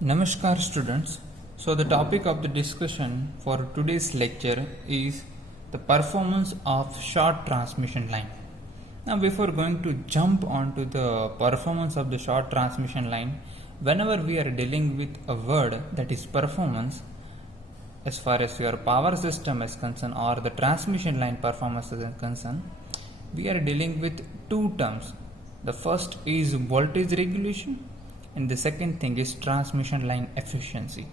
Namaskar students. So the topic of the discussion for today's lecture is the performance of short transmission line. Now before going to jump onto the performance of the short transmission line, whenever we are dealing with a word that is performance, as far as your power system is concerned or the transmission line performance is concerned, we are dealing with two terms. The first is voltage regulation and the second thing is transmission line efficiency.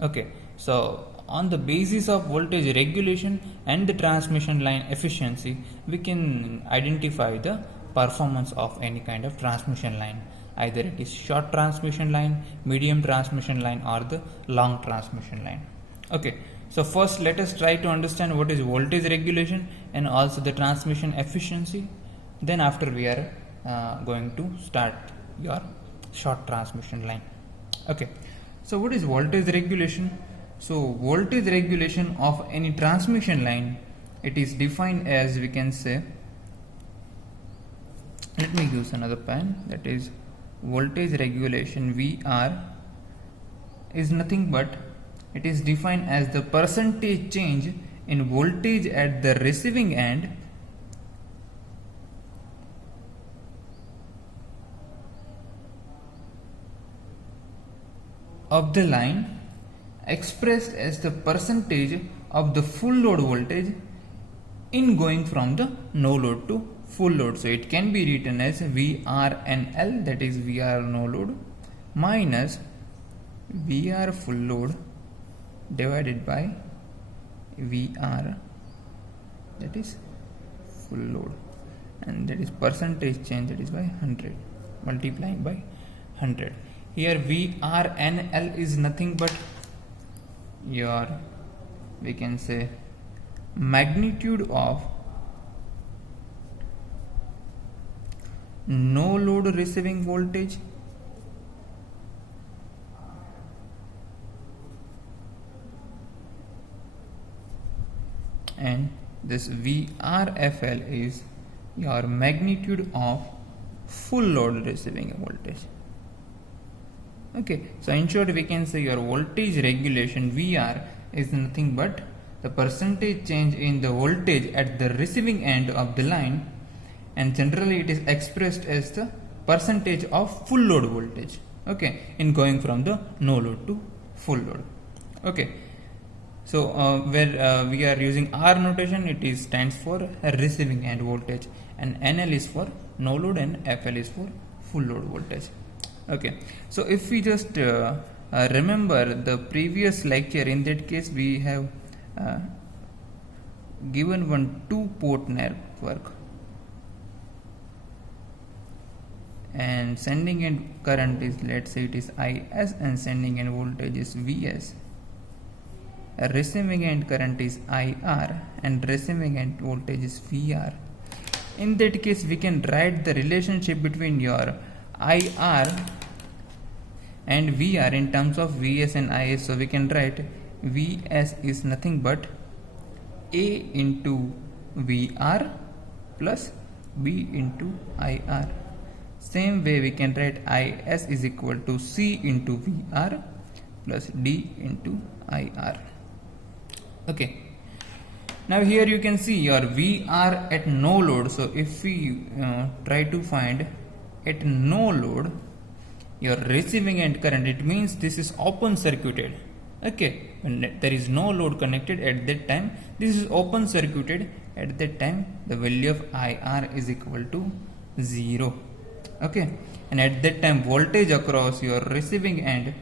Okay, so on the basis of voltage regulation and the transmission line efficiency, we can identify the performance of any kind of transmission line. Either it is short transmission line, medium transmission line or the long transmission line. Okay, so first let us try to understand what is voltage regulation and also the transmission efficiency. Then after we are going to start your short transmission line. Okay, so what is voltage regulation? So voltage regulation of any transmission line, it is defined as, we can say, let me use another pen, that is voltage regulation VR is nothing but it is defined as the percentage change in voltage at the receiving end of the line expressed as the percentage of the full load voltage in going from the no load to full load. So it can be written as VRNL, that is VR no load, minus VR full load divided by VR, that is full load, and that is percentage change, that is by 100, multiplying by 100. Here VRNL is nothing but your, we can say, magnitude of no load receiving voltage and this VRFL is your magnitude of full load receiving voltage. Okay, so in short we can say your voltage regulation VR is nothing but the percentage change in the voltage at the receiving end of the line, and generally it is expressed as the percentage of full load voltage, okay, in going from the no load to full load. Okay, so where we are using R notation, it is stands for receiving end voltage, and NL is for no load and FL is for full load voltage. Okay, so if we just remember the previous lecture, in that case we have given one two-port network and sending end current is, let's say it is IS, and sending end voltage is VS. Receiving end current is IR and receiving end voltage is VR. In that case we can write the relationship between your IR and VR in terms of VS and IS. So we can write VS is nothing but A into VR plus B into IR. Same way we can write IS is equal to C into VR plus D into IR. Okay, now here you can see your VR at no load. So if we try to find at no load your receiving end current, it means this is open circuited. Okay, when there is no load connected at that time, this is open circuited. At that time the value of IR is equal to 0. Okay, and at that time voltage across your receiving end,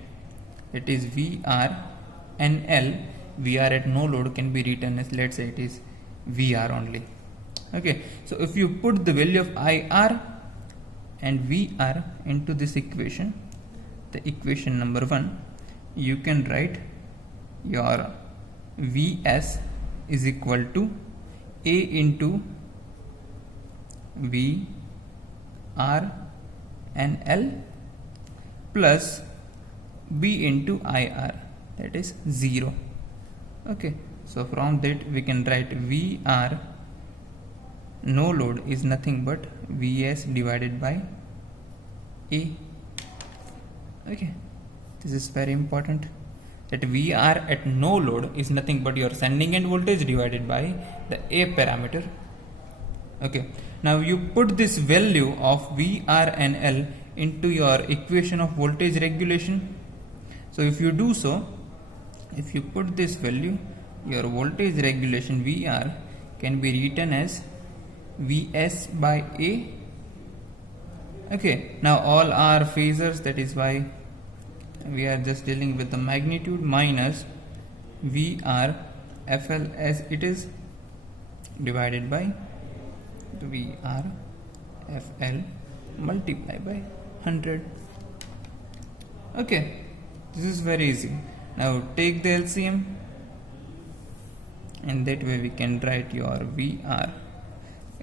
it is VRNL. VR at no load can be written as, let's say it is VR only. Okay, so if you put the value of IR and VR into this equation, the equation number 1, you can write your VS is equal to A into VRNL plus B into IR, that is 0. Okay, so from that we can write VR no load is nothing but Vs divided by A. Okay, This is very important, that VR at no load is nothing but your sending end voltage divided by the A parameter. Okay, now you put this value of VR and L into your equation of voltage regulation. So if you do so, if you put this value, your voltage regulation VR can be written as Vs by A. Okay, now all are phasors, that is why we are just dealing with the magnitude, minus VR FL as it is divided by VR FL multiplied by 100. Okay, this is very easy. Now take the LCM, and that way we can write your VR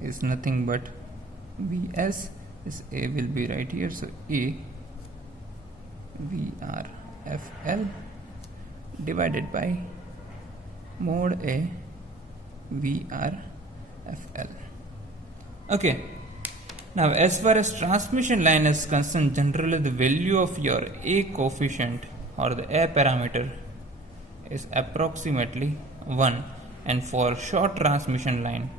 is nothing but Vs, this A will be right here, so A VR FL divided by mod A VR FL. Okay, now as far as transmission line is concerned, generally the value of your A coefficient or the A parameter is approximately 1, and for short transmission line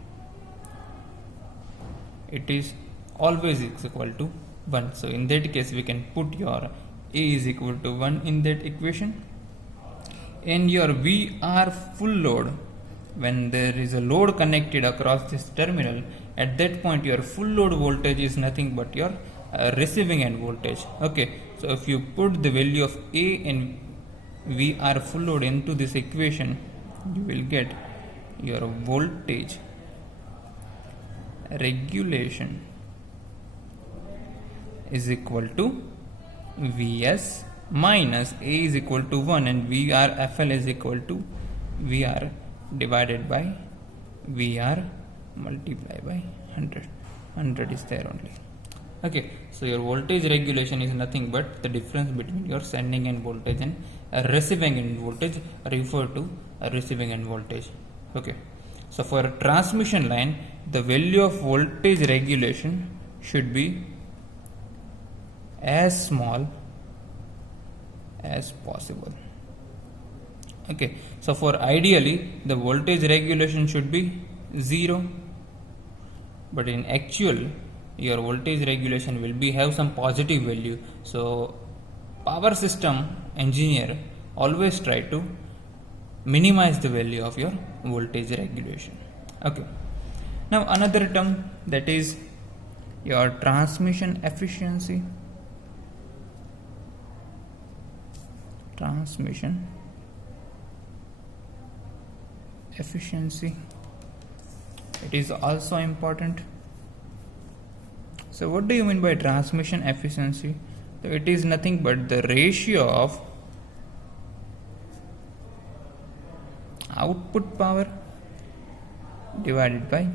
it is always equal to 1. So in that case we can put your A is equal to 1 in that equation, and your VR full load, when there is a load connected across this terminal, at that point your full load voltage is nothing but your receiving end voltage. Okay, so if you put the value of A and VR full load into this equation, you will get your voltage regulation is equal to Vs minus A is equal to 1 and VR FL is equal to VR divided by VR multiplied by 100. 100 is there only. Okay, so your voltage regulation is nothing but the difference between your sending end voltage and receiving end voltage, referred to receiving end voltage. Okay, so for a transmission line, the value of voltage regulation should be as small as possible. Okay, so for ideally the voltage regulation should be 0, but in actual your voltage regulation will be have some positive value. So power system engineer always try to minimize the value of your voltage regulation. Okay, now another term, that is your transmission efficiency. Transmission efficiency, it is also important. So what do you mean by transmission efficiency? So it is nothing but the ratio of output power divided by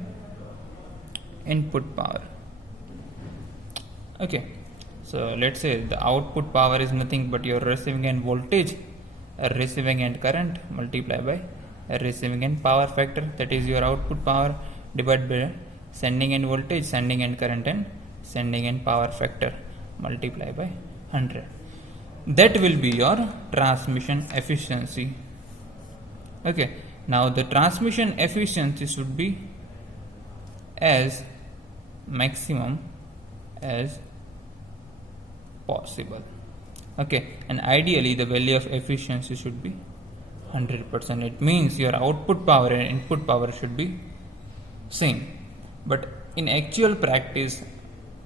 input power. Okay, so let's say the output power is nothing but your receiving end voltage, receiving end current multiplied by receiving end power factor, that is your output power divided by sending end voltage, sending end current and sending end power factor multiplied by 100. That will be your transmission efficiency. Okay, now the transmission efficiency should be as maximum as possible. Okay, and ideally the value of efficiency should be 100%. It means your output power and input power should be same, but in actual practice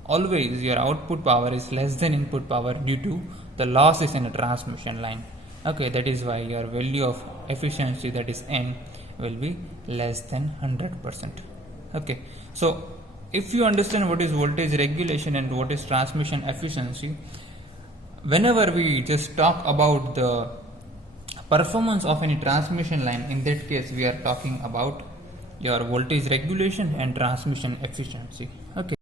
always your output power is less than input power due to the losses in a transmission line. Okay, that is why your value of efficiency, that is N, will be less than 100%. Okay, so if you understand what is voltage regulation and what is transmission efficiency, whenever we just talk about the performance of any transmission line, in that case we are talking about your voltage regulation and transmission efficiency. Okay.